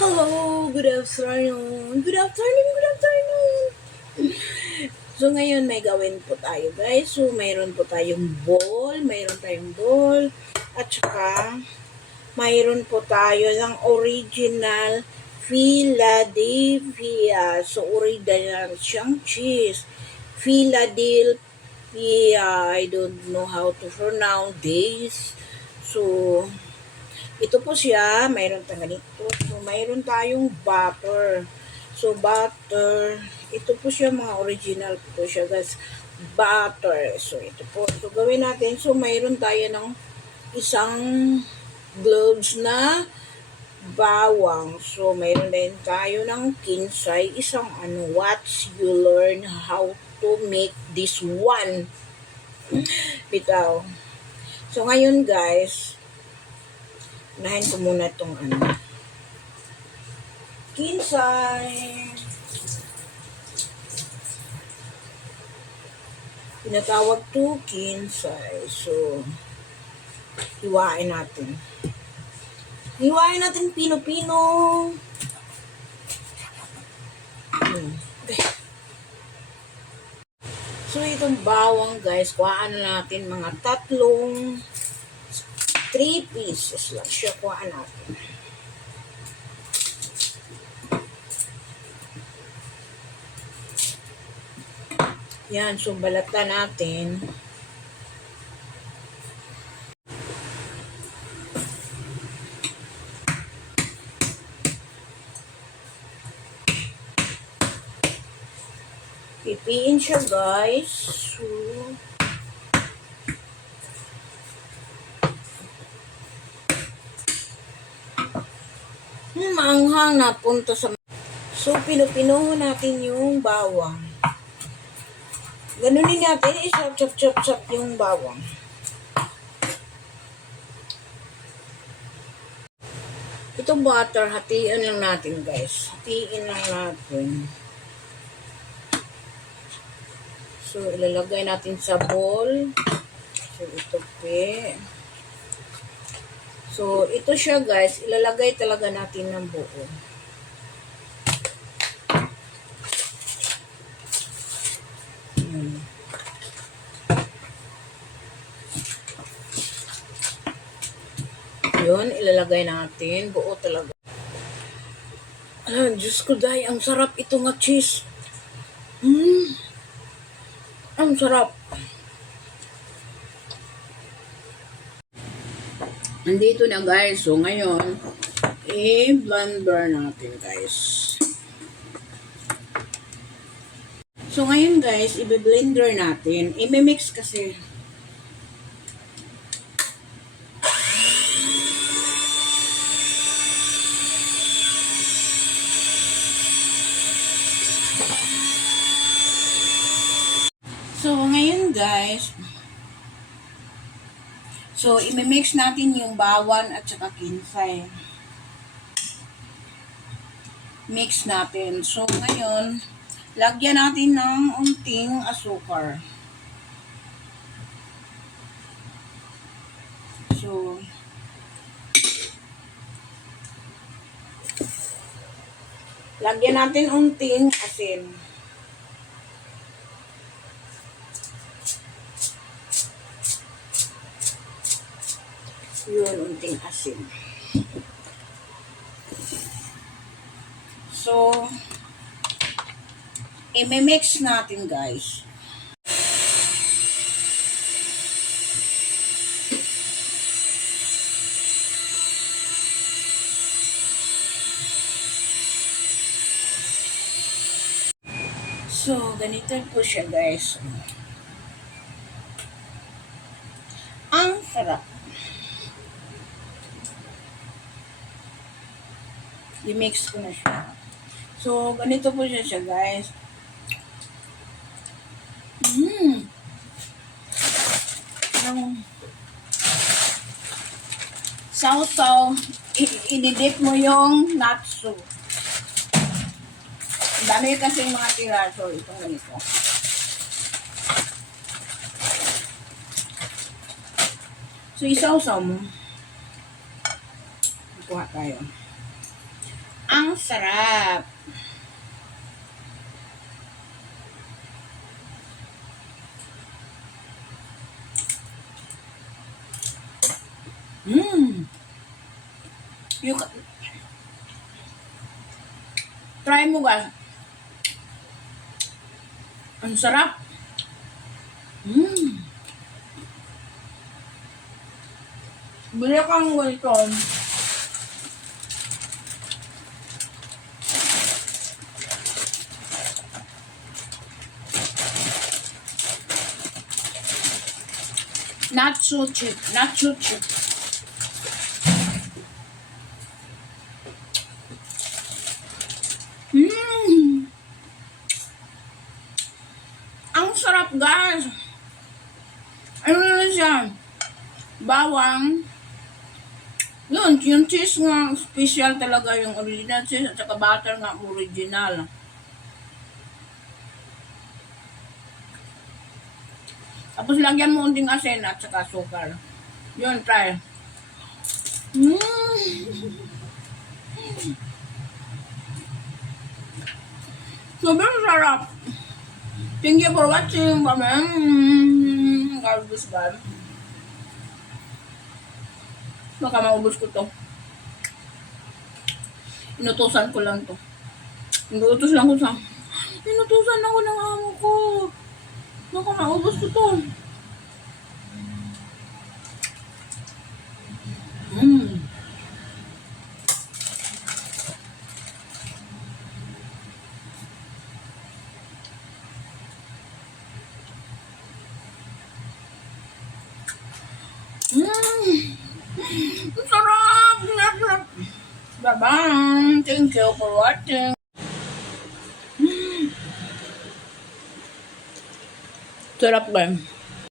Hello, good afternoon. Good afternoon, good afternoon. So ngayon may gawin po tayo guys. So mayroon po tayong bowl, at saka mayroon po tayo ng original Philadelphia. So original siyang cheese. Philadelphia. I don't know how to pronounce this. So ito po siya, mayroon tayong ganito. So, mayroon tayong butter. So, butter. Ito po siya, mga original po siya, guys. Butter. So, ito po. So, gawin natin. So, mayroon tayo ng isang gloves na bawang. So, mayroon din tayo ng kinsay. Isang what you learn how to make this one. Bitaw. So, ngayon, guys, unahin ko muna itong kinsay. Pinatawag to kinsay. So, hiwain natin. Hiwain natin pino-pino. Okay. So, itong bawang guys, kuhaan na natin mga 3 pieces lang siya. Kuhaan natin. Yan, so balatan natin. Pipiin siya guys. So, maanghang na punta sa... So, pinupinuho natin yung bawang. Ganunin natin, chop yung bawang. Itong butter, hatiin lang natin guys. Hatiin lang natin. So, ilalagay natin sa bowl. So, ito pe. So, ito siya guys. Ilalagay talaga natin ng buo. Yun, ilalagay natin. Buo talaga. Diyos ko dahil, ang sarap ito nga cheese. Ang sarap. Nandito na guys. So, ngayon, i-blender natin guys. So, ngayon guys, i-blender natin. I-mix kasi. So, ngayon guys, so, i-mix natin yung bawang at saka kinsay. Mix natin. So, ngayon, lagyan natin ng unting asukar. So, lagyan natin unting asin. Yun, unting asin. So, i-mix natin guys. So, ganito po siya guys. Ang sarap. I-mix ko na siya. So, ganito po siya guys. Yung sausaw, i-dip mo yung natsu. Dami kasi mga tira. So, itong ganito. So, isausaw mo. Kuha tayo. Ang sarap. Mmm. Try mo guys. Ang sarap. Mmm. Bili kang ganito. Not so cheap. Not so cheap. Mmm. Ang sarap guys. Ano na siya? Bawang. Yun, yung cheese nga special talaga, yung original cheese at saka butter nga original. Tapos lagyan mo unting asin at saka sukar. Yun, try. Sobrang sarap. Thank you for watching. Bye-bye. God bless God. Baka maubos ko to. Inutusan ko lang to. Inutusan ako ng amo ko. Baka maubos ko to. Sarap! Bye-bye! Thank you for watching. Sarap guys.